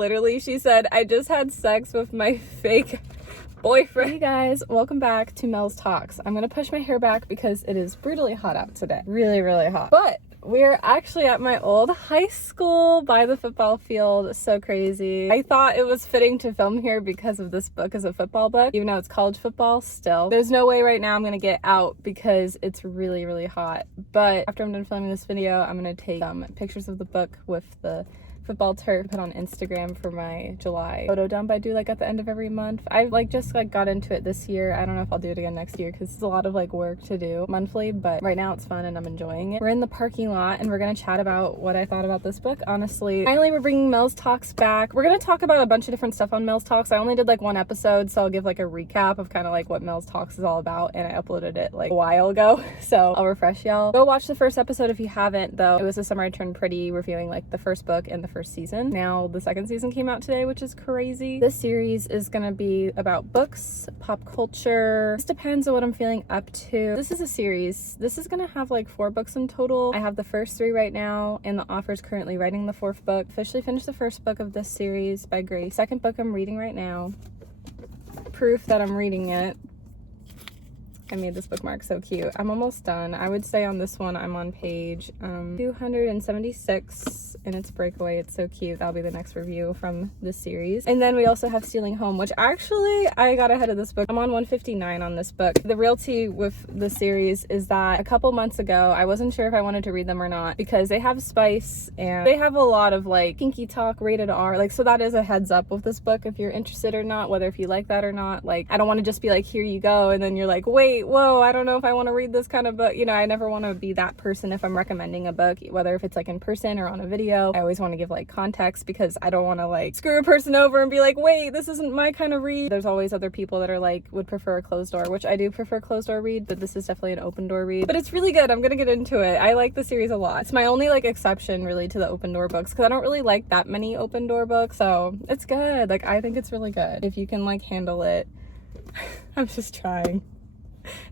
Literally, she said, I just had sex with my fake boyfriend. Hey guys, welcome back to Mels Talks. I'm gonna push my hair back because it is brutally hot out today. Really, really hot. But we're actually at my old high school by the football field. So crazy. I thought it was fitting to film here because of this book is a football book, even though it's college football still. There's no way right now I'm gonna get out because it's really, really hot. But after I'm done filming this video, I'm gonna take some pictures of the book with the football turf, put on Instagram for my July photo dump I do like at the end of every month. I just got into it this year. I don't know if I'll do it again next year because it's a lot of work to do monthly, but right now it's fun and I'm enjoying it. We're in the parking lot and we're gonna chat about what I thought about this book. Honestly, finally we're bringing Mels Talks back. We're gonna talk about a bunch of different stuff on Mels Talks. I only did one episode, so I'll give a recap of kind of what Mels Talks is all about, and I uploaded it a while ago, so I'll refresh y'all. Go watch the first episode if you haven't, though. It was The Summer I Turned Pretty, reviewing the first book and the first season. Now the second season came out today, which is crazy. This series is gonna be about books, pop culture. This depends on what I'm feeling up to. This is a series. This is gonna have 4 books in total. I have the first 3 right now, and the author's currently writing the 4th book. Officially finished the first book of this series by Grace. Second book I'm reading right now. Proof that I'm reading it. I made this bookmark so cute. I'm almost done. I would say on this one I'm on page 276 and it's Breakaway. It's so cute. That'll be the next review from this series. And then we also have Stealing Home, which actually I got ahead of this book. I'm on 159 on this book. The real tea with the series is that a couple months ago I wasn't sure if I wanted to read them or not because they have spice and they have a lot of kinky talk, rated R. So that is a heads up with this book if you're interested or not, whether if you like that or not. I don't want to just be here you go, and then you're wait, whoa, I don't know if I want to read this kind of book. I never want to be that person if I'm recommending a book, whether if it's in person or on a video. I always want to give context because I don't want to screw a person over and be wait, this isn't my kind of read. There's always other people that are would prefer a closed door, which I do prefer closed door read, but this is definitely an open door read. But it's really good. I'm gonna get into it. I like the series a lot. It's my only exception really to the open door books because I don't really like that many open door books, so it's good. I think it's really good if you can handle it. I'm just trying.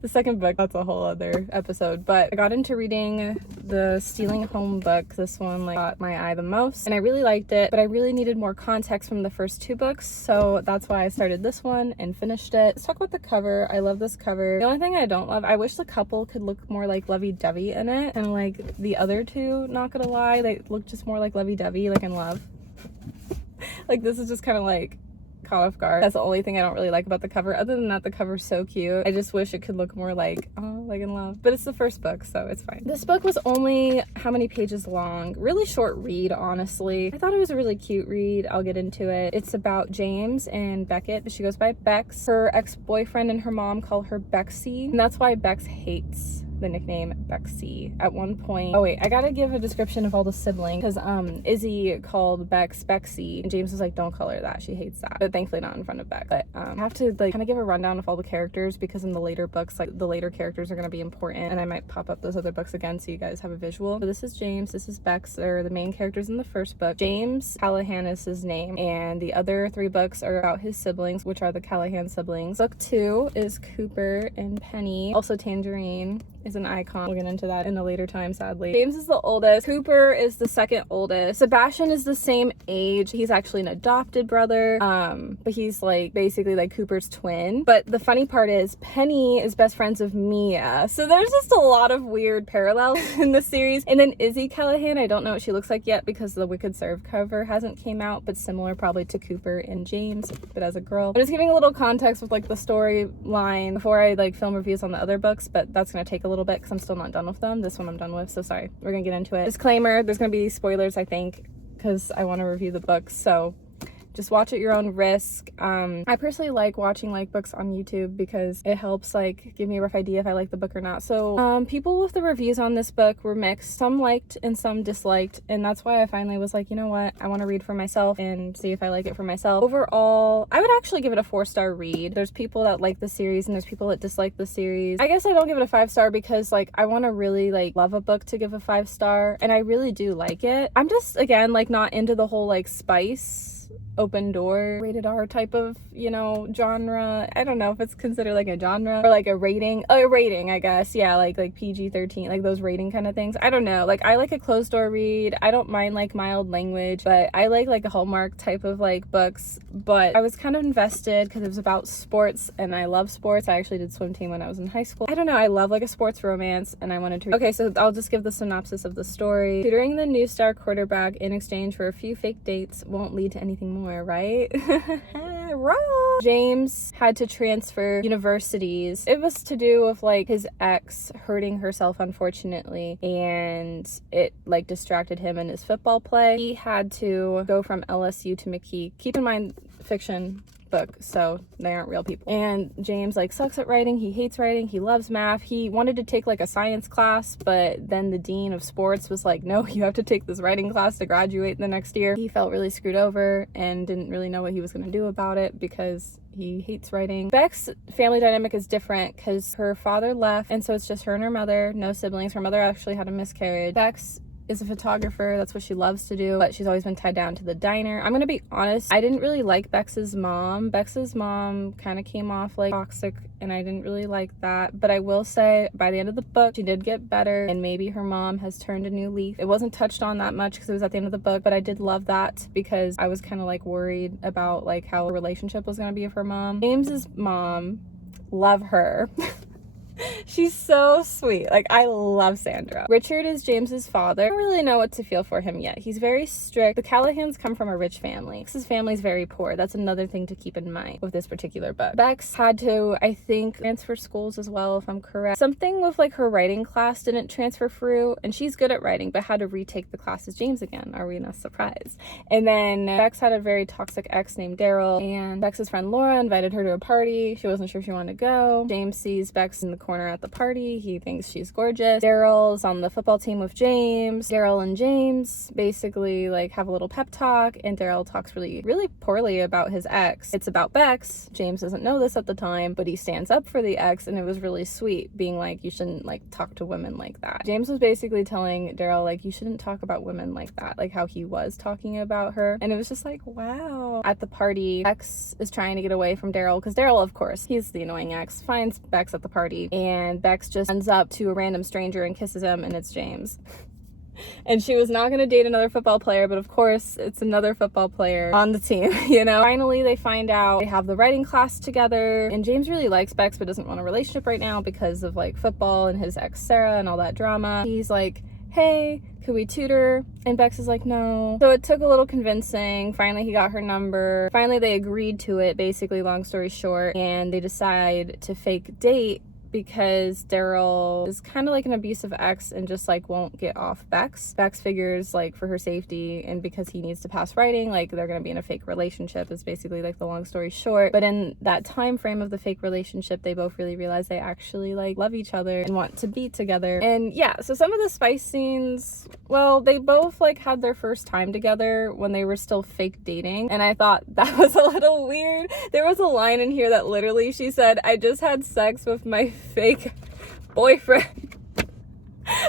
The second book, that's a whole other episode, but I got into reading the Stealing Home book. This one caught my eye the most and I really liked it, but I really needed more context from the first 2 books, so that's why I started this one and finished it. Let's talk about the cover. I love this cover. The only thing I don't love, I wish the couple could look more lovey-dovey in it, and the other 2, not gonna lie, they look just more lovey-dovey, in love. This is just kind of caught off guard. That's the only thing I don't really like about the cover. Other than that, the cover's so cute. I just wish it could look more in love. But it's the first book, so it's fine. This book was only how many pages long? Really short read, honestly. I thought it was a really cute read. I'll get into it. It's about James and Beckett, but she goes by Bex. Her ex-boyfriend and her mom call her Bexy, and that's why Bex hates the nickname Bexy at one point. Oh wait, I gotta give a description of all the siblings because Izzy called Bex Bexy and James was don't call her that, she hates that, but thankfully not in front of Bex. But I have to kind of give a rundown of all the characters because in the later books the later characters are going to be important, and I might pop up those other books again so you guys have a visual. So this is James, this is Bex. They're the main characters in the first book. James Callahan is his name, and the other 3 books are about his siblings, which are the Callahan siblings. Book 2 is Cooper and Penny. Also Tangerine is an icon. We'll get into that in a later time, sadly. James is the oldest. Cooper is the second oldest. Sebastian is the same age. He's actually an adopted brother, but he's basically Cooper's twin. But the funny part is Penny is best friends with Mia. So there's just a lot of weird parallels in this series. And then Izzy Callahan, I don't know what she looks like yet because the Wicked Serve cover hasn't came out, but similar probably to Cooper and James, but as a girl. I'm just giving a little context with the storyline before I film reviews on the other books, but that's gonna take a little bit because I'm still not done with them. This one I'm done with, so sorry. We're gonna get into it. Disclaimer, there's gonna be spoilers, I think, because I want to review the books, so just watch at your own risk. I personally like watching books on YouTube because it helps give me a rough idea if I like the book or not. So people with the reviews on this book were mixed. Some liked and some disliked, and that's why I finally was you know what, I want to read for myself and see if I like it for myself. Overall, I would actually give it a 4-star read. There's people that like the series and there's people that dislike the series. I guess I don't give it a 5-star because I want to really love a book to give a 5-star, and I really do like it. I'm just again not into the whole spice open door, rated R type of, you know, genre. I don't know if it's considered like a genre or like a rating, I guess. Yeah, like PG-13, like those rating kind of things. I don't know. Like, I like a closed door read. I don't mind like mild language, but I like a Hallmark type of like books. But I was kind of invested because it was about sports, and I love sports. I actually did swim team when I was in high school. I don't know. I love like a sports romance, and I wanted to. Okay, so I'll just give the synopsis of the story. Tutoring the new star quarterback in exchange for a few fake dates won't lead to anything more, right? Wrong. James had to transfer universities. It was to do with like his ex hurting herself, unfortunately, and it like distracted him in his football play. He had to go from LSU to McKee. Keep in mind, fiction book, so they aren't real people. And James like sucks at writing. He hates writing. He loves math. He wanted to take like a science class, but then the dean of sports was like, no, you have to take this writing class to graduate the next year. He felt really screwed over and didn't really know what he was going to do about it because he hates writing. Beck's family dynamic is different because her father left, and so it's just her and her mother, no siblings. Her mother actually had a miscarriage. Beck's is a photographer. That's what she loves to do, but she's always been tied down to the diner. I'm gonna be honest, I didn't really like Bex's mom. Bex's mom kind of came off like toxic, and I didn't really like that. But I will say, by the end of the book, she did get better, and maybe her mom has turned a new leaf. It wasn't touched on that much because it was at the end of the book, but I did love that because I was kind of like worried about like how a relationship was gonna be with her mom. James's mom, love her. She's so sweet. Like, I love Sandra. Richard is James's father. I don't really know what to feel for him yet. He's very strict. The Callahans come from a rich family. His family's very poor. That's another thing to keep in mind with this particular book. Bex had to, I think, transfer schools as well, if I'm correct. Something with like her writing class didn't transfer through, and she's good at writing, but had to retake the class as James again. Are we not surprised? And then Bex had a very toxic ex named Daryl, and Bex's friend Laura invited her to a party. She wasn't sure if she wanted to go. James sees Bex in the corner at the party. He thinks she's gorgeous. Daryl's on the football team with James. Daryl and James basically like have a little pep talk, and Daryl talks really poorly about his ex. It's about Bex. James doesn't know this at the time, but he stands up for the ex, and it was really sweet, being like, you shouldn't like talk to women like that. James was basically telling Daryl like, you shouldn't talk about women like that, like how he was talking about her, and it was just like, wow. At the party, Bex is trying to get away from Daryl because Daryl, of course, he's the annoying ex, finds Bex at the party, and Bex just ends up to a random stranger and kisses him, and it's James. And she was not going to date another football player, but of course it's another football player on the team, you know? Finally, they find out they have the writing class together, and James really likes Bex but doesn't want a relationship right now because of like football and his ex Sarah and all that drama. He's like, hey, could we tutor? And Bex is like, no. So it took a little convincing. Finally, he got her number. Finally, they agreed to it, basically, long story short, and they decide to fake date because Daryl is kind of like an abusive ex and just like won't get off Bex. Bex figures like for her safety and because he needs to pass writing, like they're gonna be in a fake relationship is basically like the long story short. But in that time frame of the fake relationship, they both really realize they actually like love each other and want to be together. And yeah, so some of the spice scenes, well, they both like had their first time together when they were still fake dating, and I thought that was a little weird. There was a line in here that literally she said, I just had sex with my fake boyfriend.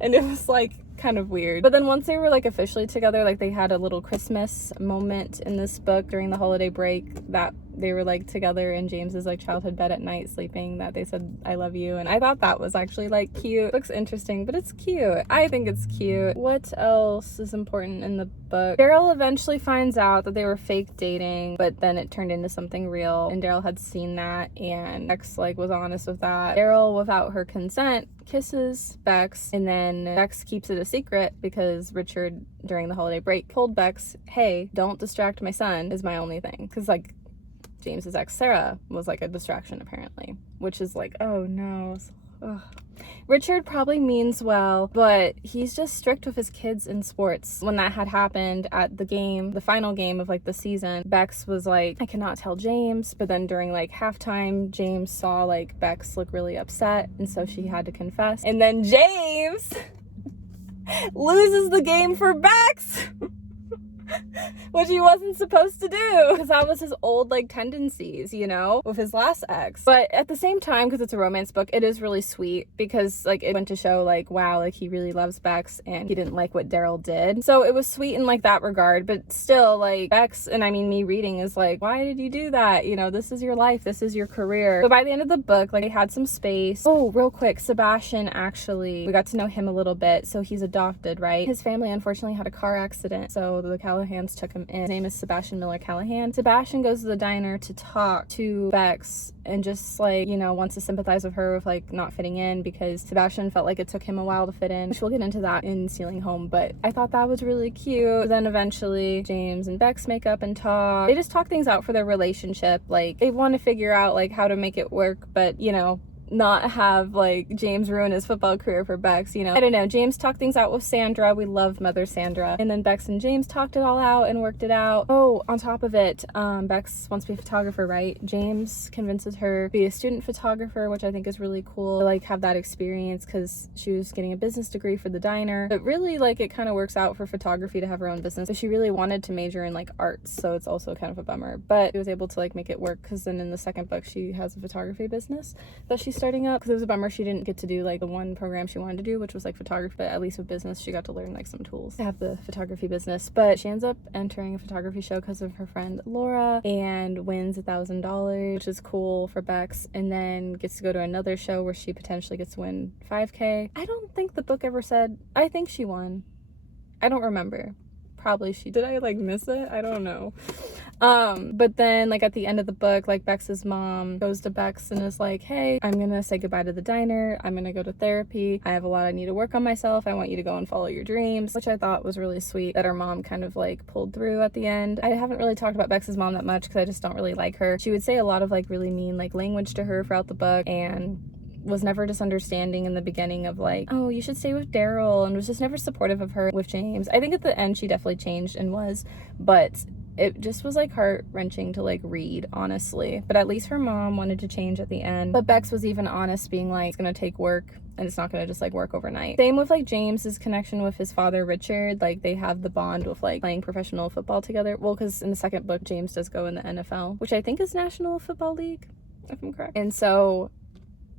And it was like kind of weird. But then once they were like officially together, like they had a little Christmas moment in this book during the holiday break that they were like together in James's like childhood bed at night sleeping, that they said I love you, and I thought that was actually like cute. It looks interesting, but it's cute. I think it's cute. What else is important in the book? Daryl eventually finds out that they were fake dating, but then it turned into something real, and Daryl had seen that, and Bex like was honest with that. Daryl, without her consent, kisses Bex, and then Bex keeps it a secret because Richard during the holiday break told Bex, hey, don't distract my son is my only thing, because like James's ex Sarah was like a distraction apparently, which is like, oh no. Ugh. Richard probably means well, but he's just strict with his kids in sports. When that had happened at the game, the final game of like the season, Bex was like, I cannot tell James, but then during like halftime, James saw like Bex look really upset, and so she had to confess, and then James loses the game for Bex. which he wasn't supposed to do, because that was his old like tendencies, you know, with his last ex. But at the same time, because it's a romance book, it is really sweet, because like it went to show like, wow, like he really loves Bex and he didn't like what Daryl did. So it was sweet in like that regard, but still like Bex, and I mean me reading, is like, why did you do that? You know, this is your life, this is your career. But by the end of the book, like, I had some space. Oh, real quick, Sebastian, actually, we got to know him a little bit. So he's adopted, right? His family unfortunately had a car accident, so the Callahans took him in. His name is Sebastian Miller Callahan. Sebastian goes to the diner to talk to Bex and just like, you know, wants to sympathize with her with like not fitting in, because Sebastian felt like it took him a while to fit in, which we'll get into that in Stealing Home. But I thought that was really cute. But then eventually James and Bex make up and talk. They just talk things out for their relationship. Like, they want to figure out like how to make it work, but you know, not have like James ruin his football career for Bex, you know. I don't know, James talked things out with Sandra. We love Mother Sandra. And then Bex and James talked it all out and worked it out. Oh, on top of it, Bex wants to be a photographer, right? James convinces her to be a student photographer, which I think is really cool to like have that experience, because she was getting a business degree for the diner. But really like it kind of works out for photography to have her own business. So she really wanted to major in like arts, so it's also kind of a bummer. But she was able to like make it work, because then in the second book she has a photography business that she's starting up, because it was a bummer she didn't get to do like the one program she wanted to do, which was like photography. But at least with business she got to learn like some tools to have the photography business. But she ends up entering a photography show because of her friend Laura, and wins $1,000, which is cool for Bex, and then gets to go to another show where she potentially gets to win $5,000. I don't think the book ever said. I think she won. I don't remember. Probably she did. I like miss it? I don't know. But then like at the end of the book, like Bex's mom goes to Bex and is like, hey, I'm gonna say goodbye to the diner, I'm gonna go to therapy, I have a lot I need to work on myself, I want you to go and follow your dreams, which I thought was really sweet that her mom kind of like pulled through at the end. I haven't really talked about Bex's mom that much because I just don't really like her. She would say a lot of like really mean like language to her throughout the book, and was never just understanding in the beginning of like, oh, you should stay with Daryl, and was just never supportive of her with James. I think at the end she definitely changed and was, but it just was like heart-wrenching to like read, honestly. But at least her mom wanted to change at the end. But Bex was even honest, being like, it's gonna take work and it's not gonna just like work overnight. Same with like James's connection with his father Richard. Like they have the bond with like playing professional football together. Well, because in the second book James does go in the NFL, which I think is National Football League, if I'm correct. And so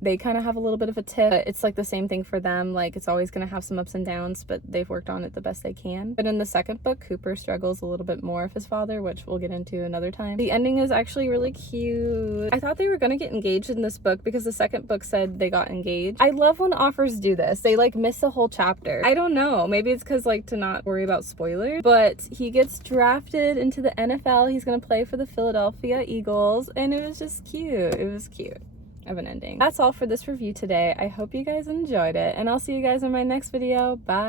they kind of have a little bit of a tip, but it's like the same thing for them. Like it's always going to have some ups and downs, but they've worked on it the best they can. But in the second book, Cooper struggles a little bit more with his father, which we'll get into another time. The ending is actually really cute. I thought they were going to get engaged in this book because the second book said they got engaged. I love when authors do this. They like miss a whole chapter. I don't know, maybe it's because like to not worry about spoilers, but he gets drafted into the NFL. He's going to play for the Philadelphia Eagles, and it was just cute. It was cute of an ending. That's all for this review today. I hope you guys enjoyed it, and I'll see you guys in my next video. Bye.